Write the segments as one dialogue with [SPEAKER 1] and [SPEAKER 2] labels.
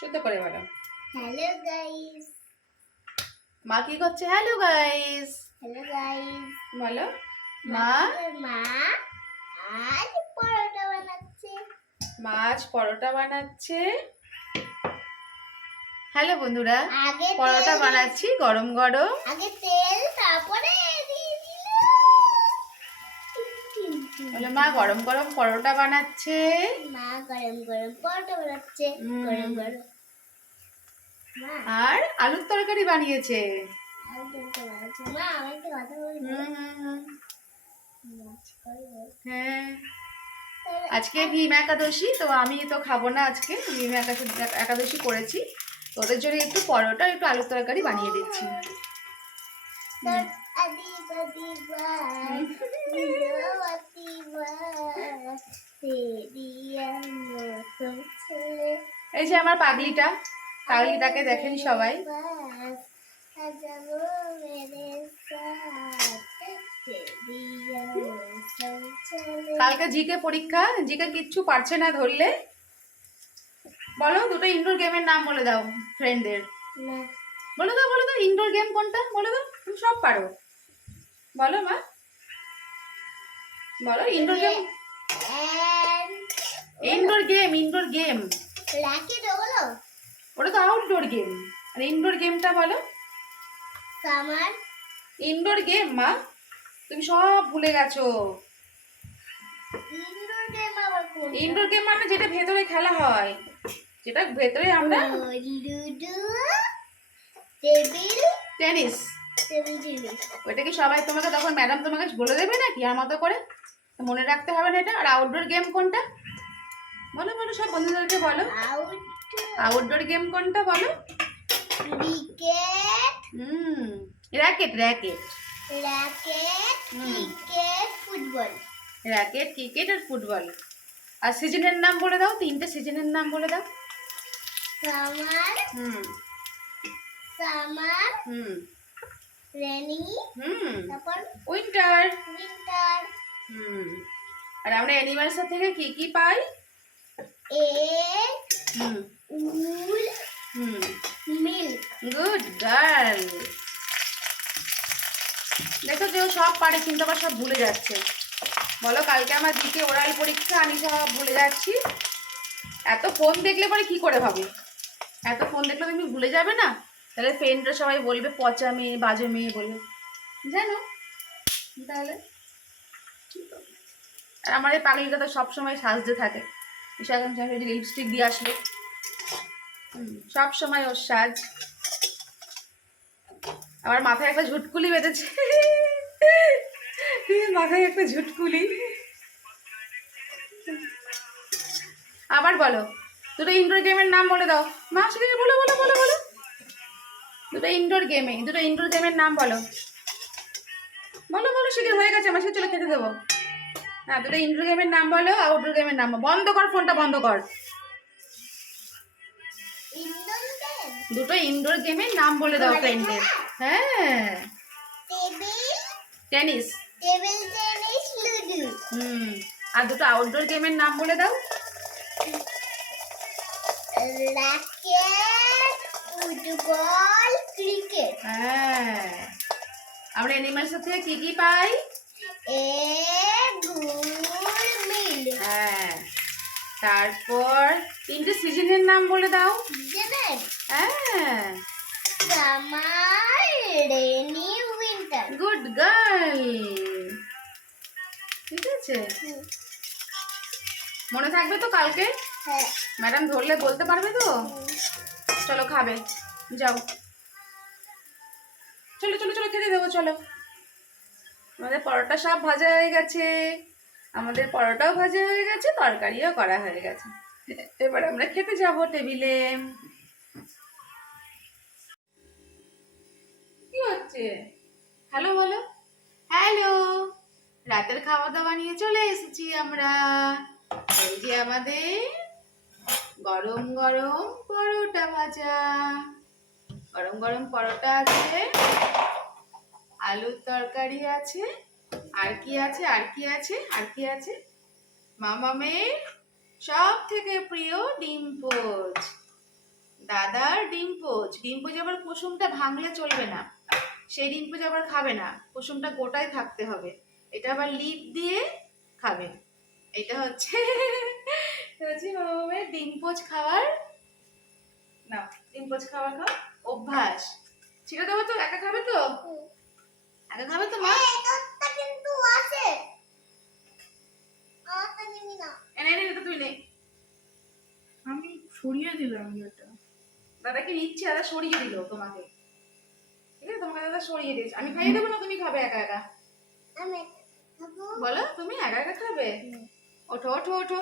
[SPEAKER 1] শুদ্ধ করে বলো
[SPEAKER 2] হ্যালো গাইস
[SPEAKER 1] মা কি করছে? হ্যালো গাইস
[SPEAKER 2] হ্যালো গাইস
[SPEAKER 1] বলো। মা
[SPEAKER 2] মা? আজ পরোটা বানাচ্ছে।
[SPEAKER 1] মাছ পরোটা বানাচ্ছে। হ্যালো বন্ধুরা।
[SPEAKER 2] আগে
[SPEAKER 1] পরোটা বানাচ্ছি গরম গরম
[SPEAKER 2] আগে তেল তারপরে
[SPEAKER 1] বলো মা গরম গরম পরোটা বানাচ্ছে।
[SPEAKER 2] মা গরম গরম পরোটা বানাচ্ছে গরম গরম।
[SPEAKER 1] আর আলুর তরকারি বানিয়েছে। হ্যাঁ। আজকে ভীম একাদশী তো আমি তো খাব না আজকে। ভীম একাদশী একাদশী করেছি। তো ওদের জন্য একটু পরোটা একটু আলুর তরকারি বানিয়ে দিচ্ছি। এই যে আমার পাগলিটা পাগলিটাকে দেখেন সবাই। কালকে জিকে পরীক্ষা জিকে কিচ্ছু পারছে না ধরলে। বলো দুটো ইনডোর গেমের নাম বলে দাও ফ্রেন্ডদের বলে দাও বলে দাও ইনডোর গেম কোনটা? বলে দাও তুমি সব পারো। বলো মা। বলো indoor game indoor game indoor game
[SPEAKER 2] racket হলো
[SPEAKER 1] ওটা তো আউটডোর গেম আর ইনডোর গেমটা বলো।
[SPEAKER 2] সামার
[SPEAKER 1] ইনডোর গেম মা। তুমি সব ভুলে গেছো।
[SPEAKER 2] ইনডোর গেম আবার কোন
[SPEAKER 1] ইনডোর গেম মানে যেটা ভেতরে খেলা হয়। যেটা ভেতরে আমরা
[SPEAKER 2] টেবিল
[SPEAKER 1] টেনিস ওইটা কি সবাই তোমাকে তখন ম্যাডাম তোমাকে বলে দেবে না কি আর মতো করে? মনে রাখতে হবে না এটা। আর আউটডোর গেম কোনটা? বলো বলো সব বন্ধুদেরকে বলো। আউটডোর গেম কোনটা বলো?
[SPEAKER 2] Cricket
[SPEAKER 1] hmm racket racket
[SPEAKER 2] racket. Cricket football
[SPEAKER 1] racket cricket আর ফুটবল আর সিজনের নাম বলে দাও তিনটে সিজনের নাম বলে দাও।
[SPEAKER 2] সামার
[SPEAKER 1] হুম।
[SPEAKER 2] সামার
[SPEAKER 1] হুম।
[SPEAKER 2] রেনি
[SPEAKER 1] হুম
[SPEAKER 2] তারপর
[SPEAKER 1] উইন্টার
[SPEAKER 2] উইন্টার
[SPEAKER 1] হুম আর আমরা অ্যানিমালসের থেকে কি কি পাই?
[SPEAKER 2] Egg
[SPEAKER 1] hmm
[SPEAKER 2] wool
[SPEAKER 1] hmm.
[SPEAKER 2] Milk
[SPEAKER 1] good girl দেখো যে সব পারে কিন্তু আবার সব ভুলে যাচ্ছে। বলো কালকে আমার দিকে ওরাল পরীক্ষা আমি সব ভুলে যাচ্ছি। এত ফোন দেখলে পরে কি করে হবে এত ফোন দেখলে তুমি ভুলে যাবে না? তাহলে ফ্রেন্ডরা সবাই বলবে, পচা মেয়ে, বাজে মেয়ে বলে জানো? তাহলে আর আমার এই পাগলিটা তো সবসময় সাজতে থাকে। লিপস্টিক দিয়ে আসলো। সব সময় ওর সাজ। আমার মাথায় একটা ঝুটকুলি বেঁধেছে। মাথায় একটা ঝুটকুলি। আবার বলো, দুটো ইনডোর গেমের নাম বলে দাও। মা সেদিকে বলো বলো বলো বলো। দুটো ইনডোর গেমে দুটো ইনডোর গেমের নাম বলো। বলো বলো শিখে হয়ে গেছে আমার সে চলে খেতে দেবো। হ্যাঁ দুটো ইনডোর গেমের নাম বলো আউটডোর গেমের নাম বন্ধ কর ফোনটা বন্ধ কর। দুটো ইনডোর গেমের নাম বলে দাও ফ্রেন্ডের হ্যাঁ। Tennis
[SPEAKER 2] table tennis ludo
[SPEAKER 1] hmm. আর দুটো আউটডোর গেমের নাম বলে দাও।
[SPEAKER 2] র্যাকেট ফুটবল ক্রিকেট
[SPEAKER 1] হ্যাঁ। আমরা অ্যানিমালসের থেকে কি কি পাই?
[SPEAKER 2] এ উল মিল্ক
[SPEAKER 1] হ্যাঁ। তারপর তিনটে সিজনের নাম বলে দাও। হ্যাঁ।
[SPEAKER 2] Summer rainy winter.
[SPEAKER 1] Good girl. ঠিক আছে। মনে থাকবে তো কালকে?
[SPEAKER 2] হ্যাঁ।
[SPEAKER 1] ম্যাডাম ধরলে বলতে পারবে তো? চলো খাবে। যাও। চলো চলো চলো, খেতে দেবো, চলো। আমাদের পরোটা সব ভাজা হয়ে গেছে। আমাদের পরোটাও ভাজা হয়ে গেছে, তরকারিও করা হয়ে গেছে। এবার আমরা খেতে যাব টেবিলে। কি হচ্ছে? হ্যালো, বলো। হ্যালো। রাতের খাওয়া দাওয়া নিয়ে চলে এসেছি আমরা। এই যে আমাদের গরম গরম পরোটা ভাজা। গরম গরম পরোটা আছে, আলুর তরকারি আছে, আর কি আছে, আর কি আছে, আর কি আছে? মামামের সব থেকে প্রিয় ডিম পোচ। দাদার ডিম্পোজ ডিম্পোজ আবার কুসুমটা ভাঙলে চলবে না। সেই ডিম্পোজ আবার খাবে না। কুসুমটা গোটাই থাকতে হবে। এটা আবার লিপ দিয়ে খাবে। এটা হচ্ছে এটা হচ্ছে মামামের ডিম্পোজ খাওয়ার না ডিম্পোজ খাওয়া খাও অভ্যাস। ছেড়ে দেবো তো? একা খাবে তো? একা খাবে তো মা?
[SPEAKER 2] তোরটা কিন্তু আছে।
[SPEAKER 1] এনে এনে তো তুই নে।
[SPEAKER 3] আমি সরিয়ে দিলাম এটা
[SPEAKER 1] দাদা কি নিচ্ছে দাদা সরিয়ে দিল তোমাকে। ঠিক আছে? তোমাকে দাদা সরিয়ে দিয়েছে। আমি খাইয়ে দেবো না? তুমি খাবে একা একা? বলো তুমি একা একা খাবে? ওঠো ওঠো ওঠো।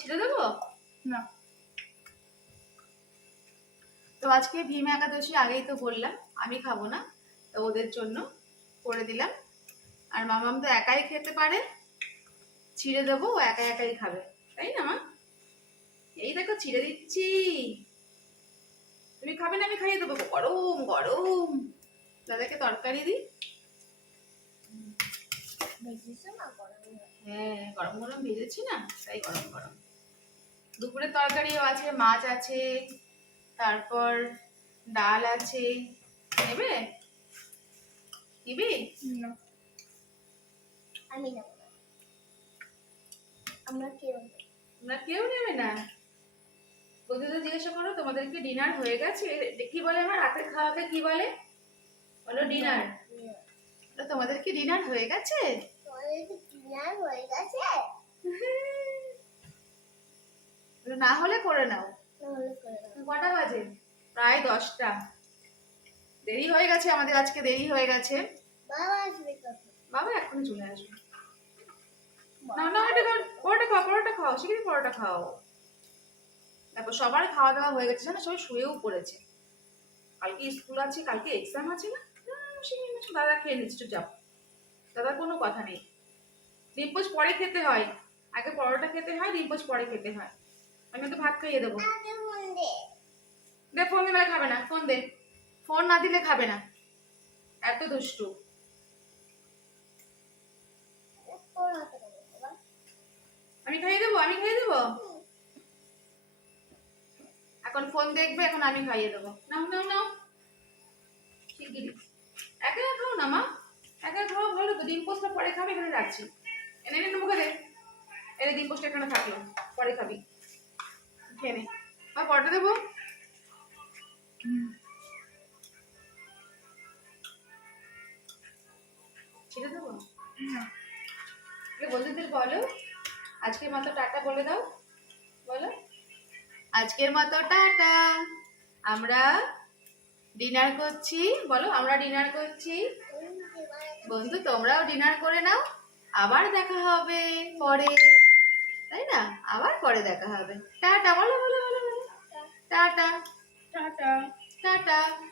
[SPEAKER 1] ছেড়ে দেবো?
[SPEAKER 3] না।
[SPEAKER 1] তো আজকে ভীম একাদশী আগেই তো বললাম আমি খাব না তো ওদের জন্য করে দিলাম। আর মামাম তো একাই খেতে পারে ছিঁড়ে দেবো ও একা একাই খাবে। তাই না মা? এই দেখো ছিঁড়ে দিচ্ছি। তুমি খাবে না আমি খাইয়ে দেবো। গরম গরম। দাদাকে তরকারি দিই।
[SPEAKER 2] গরম
[SPEAKER 1] হ্যাঁ গরম গরম ভেজেছি না তাই গরম গরম। দুপুরের তরকারিও আছে মাছ আছে তারপর ডাল আছে। নেবে? নিবি?
[SPEAKER 2] আমি নেব আমরা। কেউ
[SPEAKER 1] নেবে না। বন্ধুদের জিজ্ঞাসা করো তোমাদেরকে ডিনার হয়ে গেছে? কি বলে আমার রাতের খাওয়াকে কি বলে? বলো ডিনার তোমাদের কি ডিনার হয়ে গেছে? না হলে করে নাও। কটা বাজে? প্রায় দশটা। দেরি হয়ে গেছে আমাদের আজকে দেরি হয়ে গেছে।
[SPEAKER 2] বাবা
[SPEAKER 1] এখনই চলে আসবে। না না পরোটা খাও পরোটা খাও শিখে পরোটা খাও। তারপর সবার খাওয়া দাওয়া হয়ে গেছে জানো সবাই শুয়েও পড়েছে। কালকে স্কুল আছে কালকে এক্সাম আছে না? না, দাদা খেয়ে নিচ্ছে যাও দাদার কোনো কথা নেই। ডিম্পোজ পরে খেতে হয়। আগে পরোটা খেতে হয় ডিম্পোজ পরে খেতে হয়। আমি তো ভাত খাইয়ে দেবো।
[SPEAKER 2] আগে ফোন
[SPEAKER 1] দিলে খাবে না। ফোন দে। ফোন না দিলে খাবে না। এত দুষ্টু। আমি খাইয়ে দেবো, আমি খাইয়ে দেবো? এখন ফোন দেখবে, এখন আমি খাইয়ে দেবো। নাও নাও নাও। শিগগিরি একা খাও না, মা। একা খাওয়া ভালো তো। ডিম পোস্টটা পরে খাবে, এখানে রাখছি। এনে এনে মুখে দে। এনে ডিম পোস্টটা এখানে থাকল, পরে খাবি। খেয়ে নে। পরটা দেবো? বন্ধুদের বলো। আজকের মতো টাটা বলে দাও। বলো। আজকের মতো টাটা। আমরা ডিনার করছি। বলো, আমরা ডিনার করছি। বন্ধু, তোমরাও ডিনার করে নাও। আবার দেখা হবে পরে। তাই না? আবার পরে দেখা হবে। টাটা বলো বলো বলো টাটা।
[SPEAKER 3] টাটা।
[SPEAKER 1] টাটা।